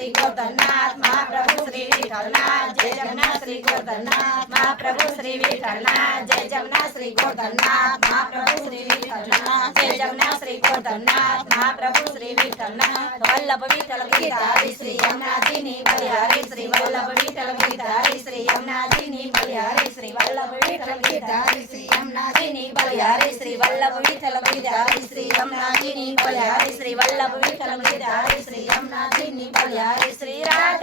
श्री गोवर्धननाथ महाप्रभु श्री विठ्ठलनाथ जय जगन्नाथ श्री गोवर्धननाथ महाप्रभु श्री विठ्ठलनाथ जय जगन्नाथ श्री गोवर्धननाथ महाप्रभु श्री विठ्ठलनाथ जय जगन्नाथ श्री गोवर्धननाथ महाप्रभु श्री विठ्ठलनाथ वल्लभ विठ्ठल गिरधारी श्री यमुनाजीनी बलिहारी श्री वल्लभ विठ्ठल गिरधारी श्री यमुनाजीनी बलिहारी श्री वल्लभ विठ्ठल गिरधारी श्री यमुनाजीनी बलिहारी श्री वल्लभ विठ्ठल गिरधारी श्री यमुनाजीनी बलिहारी श्री वल्लभ विठ्ठल गिरधारी श्री यमुनाजीनी बलिहारी श्री राधे।